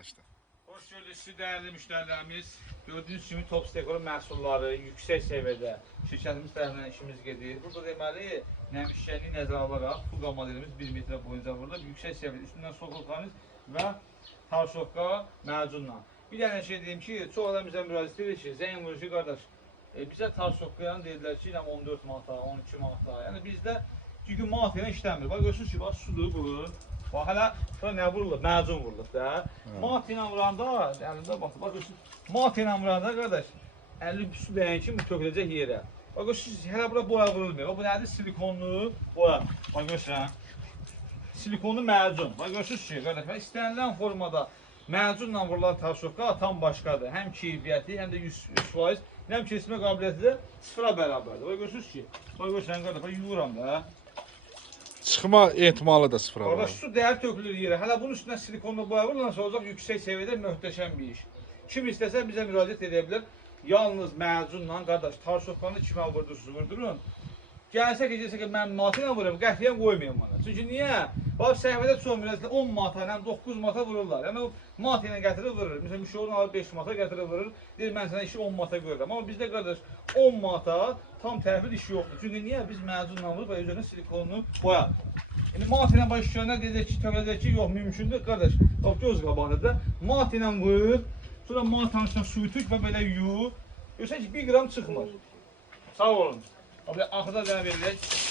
Başla. Hoş gördük siz değerli müşterilerimiz. Gördüğünüz kimi Top Dekorun məhsulları yüksək səviyyədə şirkətimiz tərəfindən işimiz gedir. Burada deməli, nəmişşənliyi nəzərə alaraq bu qamodelimiz 1 metr boyunca burada yüksək səviyyədə üstündən sokulkanız və tarşoqqa macunla. Bir dənə şey deyim ki, çox adam bizə müraciət edir ki, zəng vurur ki, qardaş, bizə tarşoqqayan dedilər ki, 14 manata, 12 manata. Yəni bizdə çünki manat ilə işləmir. Bax görürsünüz ki, bax sudur bu. Bax hələ şura nə vurulub? Macun vurulub da. Manat ilə vuranda, əlində bax görürsünüz. Manat ilə vuranda qardaş, əli su dəyən kimi töküləcək yerə. Bax görürsünüz, hələ bura boya vurulmuyor. Bu nədir? Silikonlu boya. Bax görürsünüz. Silikonlu macun. Bax görürsünüz ki, qardaş, istənilən formada macunla vurulan tarşoqqa tam başqadır. Həm keyfiyyəti, həm də 100%, həm keçmə qabiliyyəti də sıfıra bərabərdir. Bax görürsünüz ki, bax görürsünüz qardaş, bax yuyuram da. Çıxma ehtimalı da sıfıra var. Qardaş, su dəyər tökülür yerə. Hələ bunun üstündən silikonlu boya vurulansa olacaq yüksək səviyyədə möhtəşəm bir iş. Kim istəsə bizə müraciət edə bilər. Yalnız macunla qardaş, tarşoqqanı kimə vurdurun. Gəlsə ki, mən manat ilə vururum, qəhliyən qoymayın bana. Çünki niyə? Bax, səhvədə çox müraciətlə 10 manata, həm 9 manata vururlar. Yəni, manat ilə gətirib vurur. Məsələn, müşavirən alır 5 manata gətirib vurur. Deyir, mən sənə işi 10 manata görürəm. Amma bizdə qardaş, 10 manata tam tərfid işi yoxdur. Çünki niyə? Biz macunla vurup və üzərində silikonlu boya. Yəni, manat ilə baş görənlər deyəcək ki, tövlədə ki, yox, mümkündür. Qardaş, bax, göz qabağında manat ilə vur, sonra manatın üstünə suyu tük və belə yu. Görsən ki, 1 qram çıxmır. Sağ olun. Axıda dənə verilək.